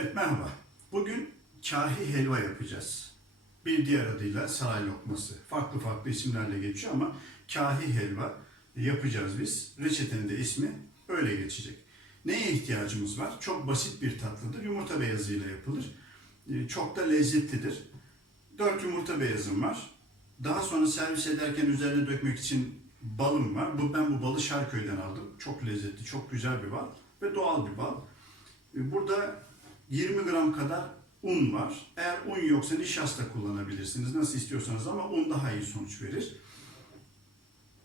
Evet merhaba. Bugün kahi helva yapacağız. Bir diğer adıyla saray lokması. Farklı farklı isimlerle geçiyor ama kahi helva yapacağız biz. Reçetenin de ismi öyle geçecek. Neye ihtiyacımız var? Çok basit bir tatlıdır. Yumurta beyazıyla yapılır. Ee, Çok da lezzetlidir. 4 yumurta beyazım var. Daha sonra servis ederken üzerine dökmek için balım var. Bu ben bu balı Şarköy'den aldım. Çok lezzetli, çok güzel bir bal ve doğal bir bal. Ee, Burada 20 gram kadar un var. Eğer un yoksa nişasta kullanabilirsiniz. Nasıl istiyorsanız ama un daha iyi sonuç verir.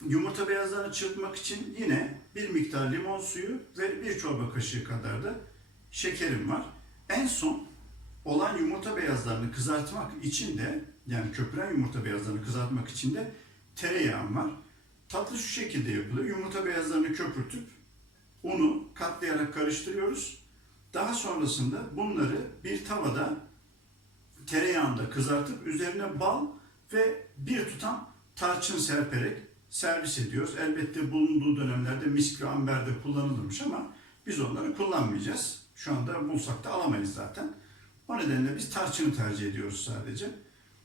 Yumurta beyazlarını çırpmak için yine bir miktar limon suyu ve bir çorba kaşığı kadar da şekerim var. En son olan yumurta beyazlarını kızartmak için de yani köpüren yumurta beyazlarını kızartmak için de tereyağım var. Tatlı şu şekilde yapılıyor. Yumurta beyazlarını köpürtüp unu katlayarak karıştırıyoruz. Daha sonrasında bunları bir tavada tereyağında kızartıp üzerine bal ve bir tutam tarçın serperek servis ediyoruz. Elbette bulunduğu dönemlerde misk ve amber de kullanılırmış ama biz onları kullanmayacağız. Şu anda bulsak da alamayız zaten. O nedenle biz tarçını tercih ediyoruz sadece.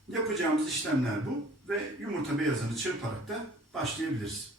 Yapacağımız işlemler bu ve yumurta beyazını çırparak da başlayabiliriz.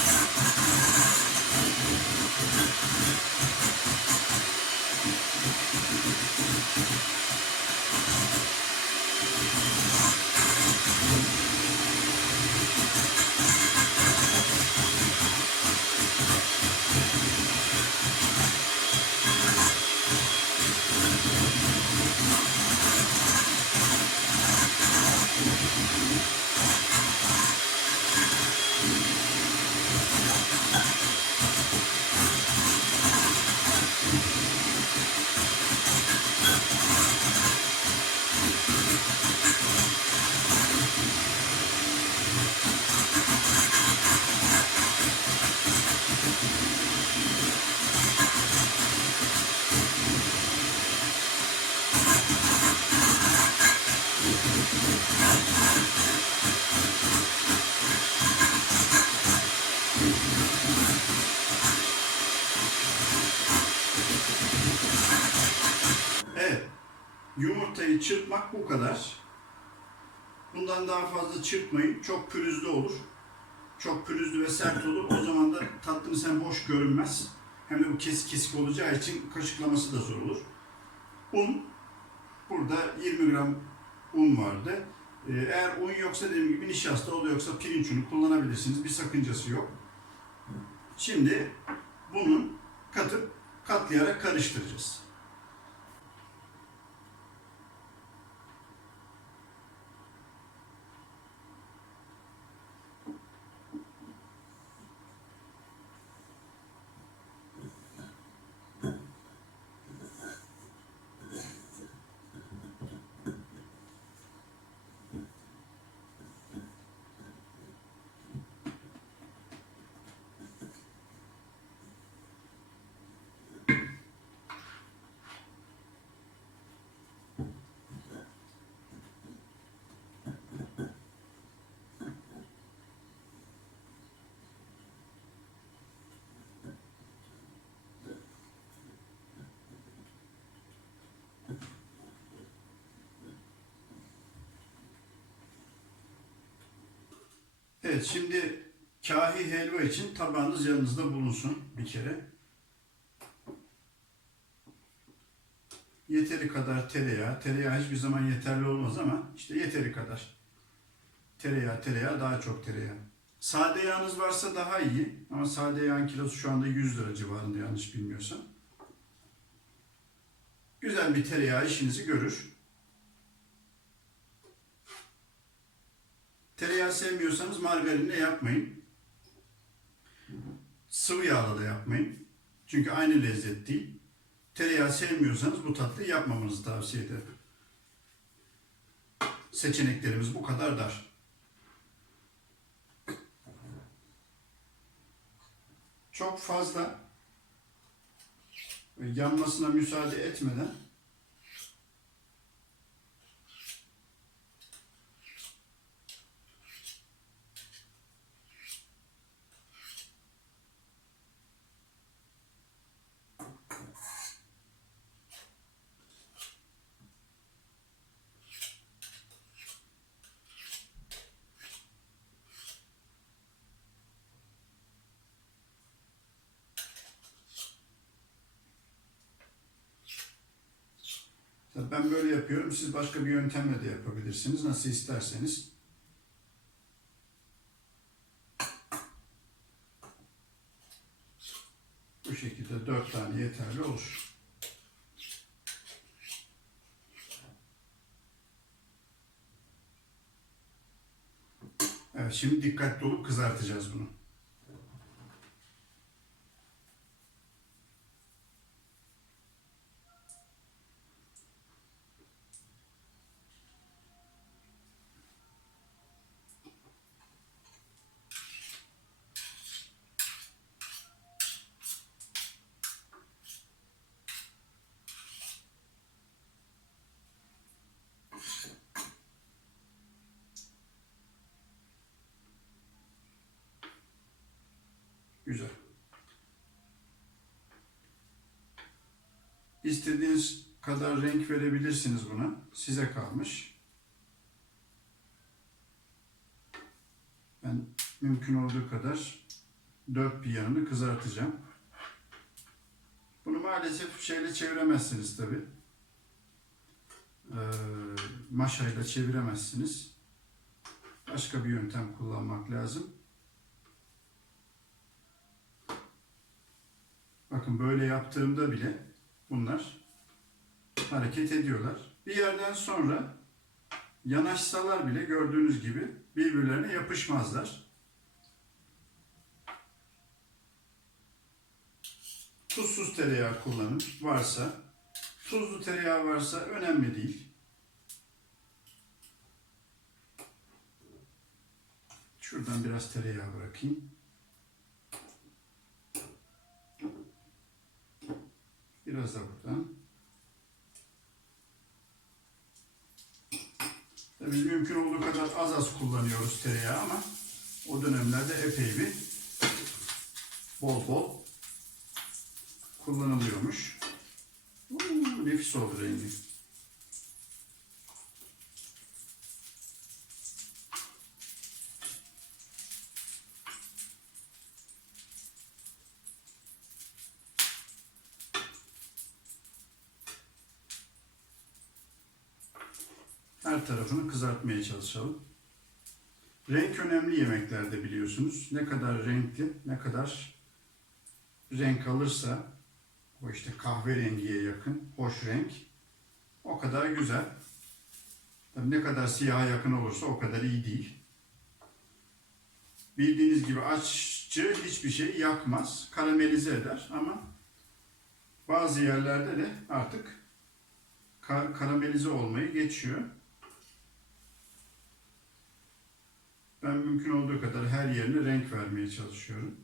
Evet. Yumurtayı çırpmak bu kadar. Bundan daha fazla çırpmayın. Çok pürüzlü olur. Çok pürüzlü ve sert olur. O zaman da tatlınız hem hoş görünmez. Hem de bu kesik kesik olacağı için kaşıklaması da zor olur. Un. Burada 20 gram un vardı. Ee, Eğer un yoksa dediğim gibi nişasta o da yoksa pirinç unu kullanabilirsiniz. Bir sakıncası yok. Şimdi bunun katıp katlayarak karıştıracağız. Evet şimdi kahi helva için tabağınız yanınızda bulunsun bir kere. Yeteri kadar tereyağı. Tereyağı hiçbir zaman yeterli olmaz ama işte yeteri kadar. Tereyağı, tereyağı, daha çok tereyağı. Sade yağınız varsa daha iyi ama sade yağın kilosu şu anda 100 lira civarında yanlış bilmiyorsam. Güzel bir tereyağı işinizi görür. Tereyağı sevmiyorsanız margarinle yapmayın. Sıvı yağla da yapmayın. Çünkü aynı lezzet değil. Tereyağı sevmiyorsanız bu tatlıyı yapmamanızı tavsiye ederim. Seçeneklerimiz bu kadar dar. Çok fazla yanmasına müsaade etmeden Ben böyle yapıyorum. Siz başka bir yöntemle de yapabilirsiniz. Nasıl isterseniz. Bu şekilde dört tane yeterli olur. Evet, şimdi dikkatli olup kızartacağız bunu. Güzel. İstediğiniz kadar renk verebilirsiniz buna. Size kalmış. Ben mümkün olduğu kadar dört bir yanını kızartacağım. Bunu maalesef şeyle çeviremezsiniz tabi. Ee, maşayla çeviremezsiniz. Başka bir yöntem kullanmak lazım. Bakın böyle yaptığımda bile bunlar hareket ediyorlar. Bir yerden sonra yanaşsalar bile gördüğünüz gibi birbirlerine yapışmazlar. Tuzsuz tereyağı kullanın varsa. Tuzlu tereyağı varsa önemli değil. Şuradan biraz tereyağı bırakayım. Biraz da buradan. Tabii biz mümkün olduğu kadar az az kullanıyoruz tereyağı ama o dönemlerde epey bir bol bol kullanılıyormuş. Hmm, nefis oldu rengi. Tarafını kızartmaya çalışalım. Renk önemli yemeklerde biliyorsunuz. Ne kadar renkli, ne kadar renk alırsa, o işte kahverengiye yakın, hoş renk, o kadar güzel. Tabii ne kadar siyaha yakın olursa o kadar iyi değil. Bildiğiniz gibi açıcı hiçbir şey yakmaz, karamelize eder ama bazı yerlerde de artık kar karamelize olmayı geçiyor. Ben mümkün olduğu kadar her yerine renk vermeye çalışıyorum.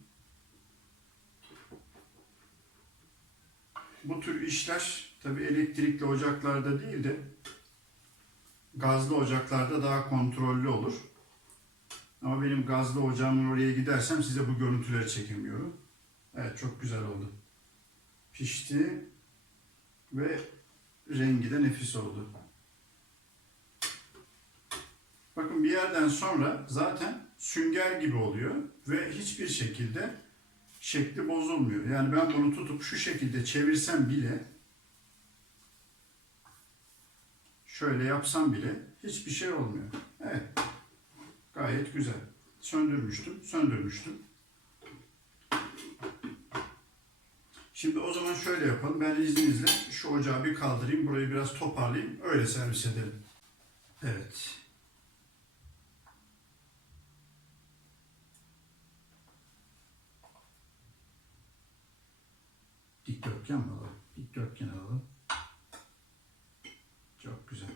Bu tür işler tabi elektrikli ocaklarda değil de gazlı ocaklarda daha kontrollü olur. Ama benim gazlı ocağımın oraya gidersem size bu görüntüleri çekemiyorum. Evet çok güzel oldu. Pişti ve rengi de nefis oldu. Bakın bir yerden sonra zaten sünger gibi oluyor ve hiçbir şekilde şekli bozulmuyor. Yani ben bunu tutup şu şekilde çevirsem bile şöyle yapsam bile hiçbir şey olmuyor. Evet. Gayet güzel. Söndürmüştüm, söndürmüştüm. Şimdi o zaman şöyle yapalım. Ben izninizle şu ocağı bir kaldırayım. Burayı biraz toparlayayım. Öyle servis edelim. Evet. Dikdörtgen mi alalım? Dikdörtgen alalım. Çok güzel.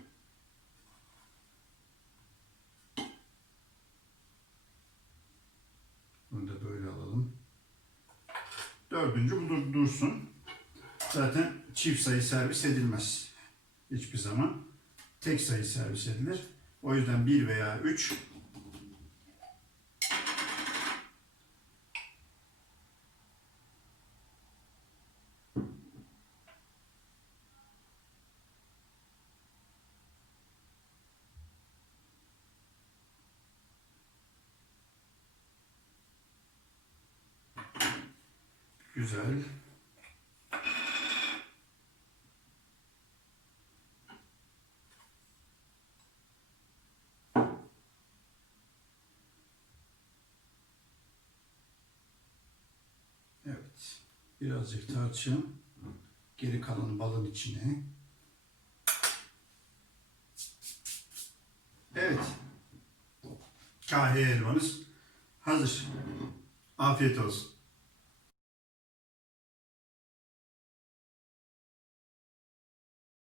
Bunu da böyle alalım. Dördüncü bu dur- dursun. Zaten çift sayı servis edilmez. Hiçbir zaman. Tek sayı servis edilir. O yüzden bir veya üç güzel. Evet. Birazcık tarçın. Geri kalanı balın içine. Evet. Kahiye helvanız hazır. Afiyet olsun.